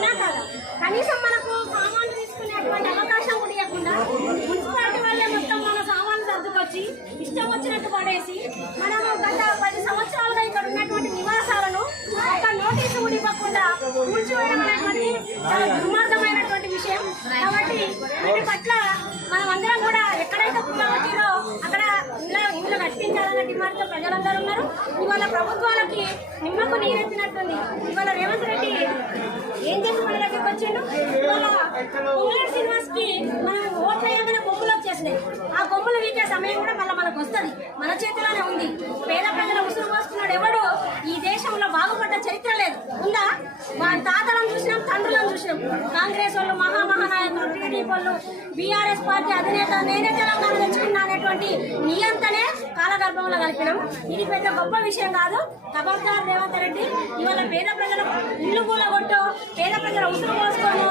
అవునా కదా? కనీసం మనకు సామాన్లు తీసుకునేటువంటి అవకాశం కూడా ఇవ్వకుండా మున్సిపాలిటీ వాళ్ళే మొత్తం మన సామాన్లు సర్దుకొచ్చి ఇష్టం వచ్చినట్టు పడేసి మనము గత 10 సంవత్సరాలుగా ఇక్కడ ఉన్నటువంటి నివాసాలను ఒక నోటీసు కూడా ఇవ్వకుండా కూల్చివేయడం అనేటువంటి చాలా దుర్మార్గమైనటువంటి విషయం. కాబట్టి వీటి పట్ల మనం అందరం కూడా ఎక్కడైతే పుట్టగొట్టిరో అక్కడ ఇంట్లో కట్టించాలన్న డిమాండ్తో ప్రజలందరూ ఉన్నారు. ఇవాళ ప్రభుత్వాలకి నిమ్మకు నీరెత్తినట్టుంది. ఇవాళ రేవంత్ రెడ్డి ఏం చేసి మన దగ్గరికి వచ్చిండు. ఇవాళ పొంగులేటి శ్రీనివాస్కి మనం ఓట్లు వేయగానే కొమ్ములు వచ్చేసినాయి. ఆ కొమ్ములు వీకే సమయం కూడా మళ్ళీ మనకు వస్తుంది, మన చేతిలోనే ఉంది. పేద ప్రజల ఉసురు పోసుకున్నాడు ఎవడు ఈ దేశంలో బాగుపడ్డ చరిత్ర లేదు. ఉందా? వాళ్ళ తాతలను చూసినాం, తండ్రులను చూసినాం. కాంగ్రెస్ వాళ్ళు మహానాయకులు, టీడీపీ వాళ్ళు, బీఆర్ఎస్ పార్టీ అధినేత నేనే తెలంగాణ తెచ్చుకున్నా అనేటువంటి నియంతనే కాలగర్భంలో కలిపినాం. ఇది పెద్ద గొప్ప విషయం కాదు. ఖబర్దార్ రేవంత్ రెడ్డి, ఇవాళ పేద ప్రజల ఇల్లు కూలగొట్టు, పేద ప్రజల ఉసురు పోసుకోను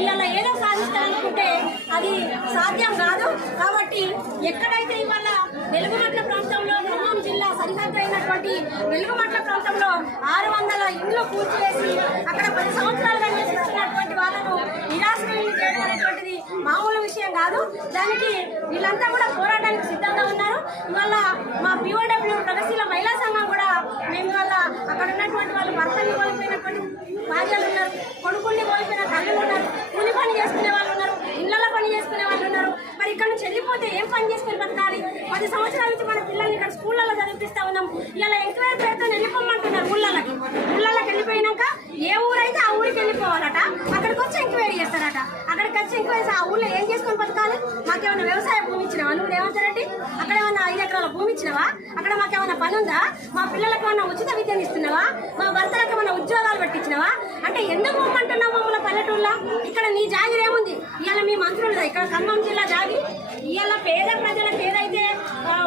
ఇవాళ ఏదో సాధిస్తారనుకుంటే అది సాధ్యం కాదు. కాబట్టి ఎక్కడైతే ఇవాళ వెలుగుమట్ల ప్రాంతంలో ఖమ్మం జిల్లా సరిహద్దు అయినటువంటి వెలుగుమట్ల ప్రాంతంలో 600 ఇండ్లు కూల్చివేసి అక్కడ 10 సంవత్సరాలుగా నివసిస్తున్నటువంటి వాళ్ళను నిరాశ్రయం చేయడం అనేటువంటిది మామూలు విషయం కాదు. దానికి వీళ్ళంతా కూడా పోరాటానికి సిద్ధంగా ఉన్నారు. ఇవాళ మా POW ప్రగతిశీల మహిళా సంఘం కూడా మేము ఇవాళ అక్కడ ఉన్నటువంటి వాళ్ళు భర్తల్ని కోల్పోయినటువంటి భార్యలు ఉన్నారు, కొడుకుల్ని కోల్పోయిన తల్లులు ఉన్నారు, కూలి పని చేసుకునే వాళ్ళు ఉన్నారు, ఇళ్లలో పని చేసుకునే వాళ్ళు ఉన్నారు. మరి ఇక్కడ నుంచి వెళ్ళిపోతే ఏం పని చేసుకుని బతకాలి? 10 సంవత్సరాల నుంచి మన పిల్లల్ని ఇక్కడ స్కూళ్ళలో చదివిపిస్తా ఉన్నాం. ఇలా ఎంక్వైరీ పేరుతో వెళ్ళిపోమంటున్నారు ఊళ్ళకి. ఊళ్ళకి వెళ్ళిపోయినాక ఏ ఊరైతే ఆ ఊరికి వెళ్ళిపోవాలట, అక్కడికి వచ్చి ఎంక్వైరీ చేస్తారట. అక్కడికి వచ్చి ఎంక్వైరీ ఆ ఊళ్ళో ఏం చేసుకొని బతకాలి? మాకేమైనా వ్యవసాయ భూమి ఇచ్చినావా నువ్వు రేవంత్ రెడ్డి? అక్కడ ఏమన్నా 5 ఎకరాల భూమి ఇచ్చినావా? అక్కడ మాకేమైనా పని ఉందా? మా పిల్లలకు ఏమన్నా ఉచిత విద్యను ఇస్తున్నావా? మా భర్తలకు ఏమన్నా ఉద్యోగాలు పట్టించినావా? అంటే ఎందుకు పోమంటున్నావు మమ్మల్ని పల్లెటూళ్ళ? ఇక్కడ నీ జాగిరి ఏముంది? ఇవాళ మీ మంత్రులు ఇక్కడ ఖమ్మం జిల్లా జాగి ఇవాళ పేద ప్రజలకు ఏదైతే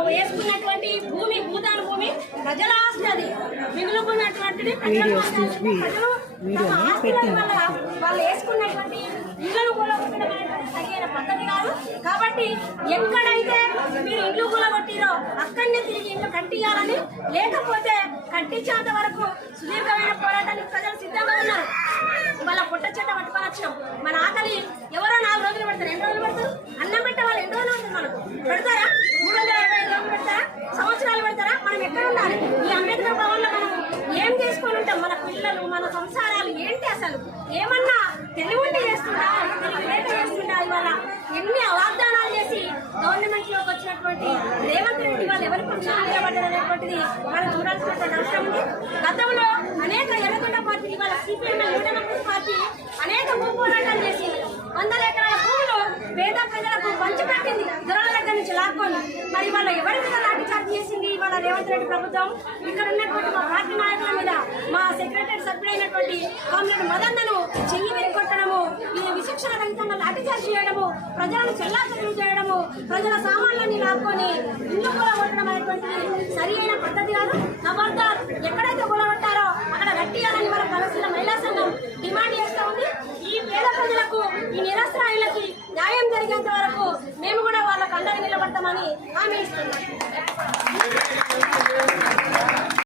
వేసుకున్నటువంటి భూమి, భూదాన భూమి ప్రజల ఆస్తి, అది మిగులుకున్నటువంటిది ప్రజలు వాళ్ళు వేసుకున్నటువంటి ఇళ్లను కూలగొట్టడం అనేటువంటి సరైన పద్ధతి కాదు. కాబట్టి ఎక్కడైతే మీరు ఇల్లు కూలగొట్టిరో అక్కడనే తిరిగి ఇల్లు కట్టియాలని, లేకపోతే కట్టించేంత వరకు సుదీర్ఘమైన పోరాటానికి ప్రజలు సిద్ధంగా ఉన్నారు. వాళ్ళ పుట్ట చెట్ట పట్టుకొని వచ్చినాం. మన ఆకలి ఎవరో 4 రోజులు పెడతారు, ఎన్ని రోజులు పెడతారు? అన్నం పెట్టే వాళ్ళు ఎన్ని రోజులు ఉంటుంది? మనకు పెడతారా? 365 రోజులు పెడతారా? సంవత్సరాలు పెడతారా? మనం ఎక్కడ ఉండాలి? ఈ అంబేద్కర్ భవన్లో మనం ఏం చేసుకొని ఉంటాం? మన పిల్లలు, మన సంసారాలు ఏంటి? అసలు ఏమన్నా తెలివి చేస్తుందా, తెలివి లేక చేస్తుందా? ఇవాళ ఎన్ని వాగ్దానాలు చేసి గవర్నమెంట్ లోకి వచ్చినటువంటి రేవంత్ రెడ్డి వాళ్ళు ఎవరి పక్షాలు నిలబడ్డారు అనేటువంటిది మనం చూడాల్సినటువంటి అవసరం ఉంది. గతంలో అనేక ఎర్రగొండ పార్టీ, ఇవాళ CPM పార్టీ అనేక భూ పోరాటాలు చేసి 100 ఎకరాల భూములు పేద ప్రజలకు పంచిపెట్టింది, దొరల దగ్గర నుంచి లాక్కొని. మరి వాళ్ళ ఎవరి మీద లాఠీ చార్జ్ చేసింది ఇవాళ రేవంత్ రెడ్డి ప్రభుత్వం? ఇక్కడ ఉన్నటువంటి మా పార్టీ నాయకుల మీద, మా సెక్రటరీ సభ్యుడైనటువంటి కామ్రేడ్ మదన్నను చెయ్యి విరిగొట్టడము, ఈయన విశిక్షణ రహితంగా లాఠీ చార్జ్ చేయడము, ప్రజలను చెల్లాచెల్లు చేయడము, ప్రజల సామాన్లన్నీ లాక్కొని ఇల్లు కూలగొట్టడం అనేటువంటిది సరి అయిన పద్ధతి కాదు. ఖబర్దార్, ఎక్కడైతే కూలగొట్టారో అక్కడ గట్టియాలని మన ప్రగతిశీల మహిళా సంఘం డిమాండ్ చేస్తూ ఉంది. ఈ పేద ప్రజలకు, ఈ నిరాశ్రయులకి న్యాయం జరిగేంత వరకు మేము కూడా వాళ్ళకు అండగా నిలబడతామని హామీ ఇస్తున్నాం.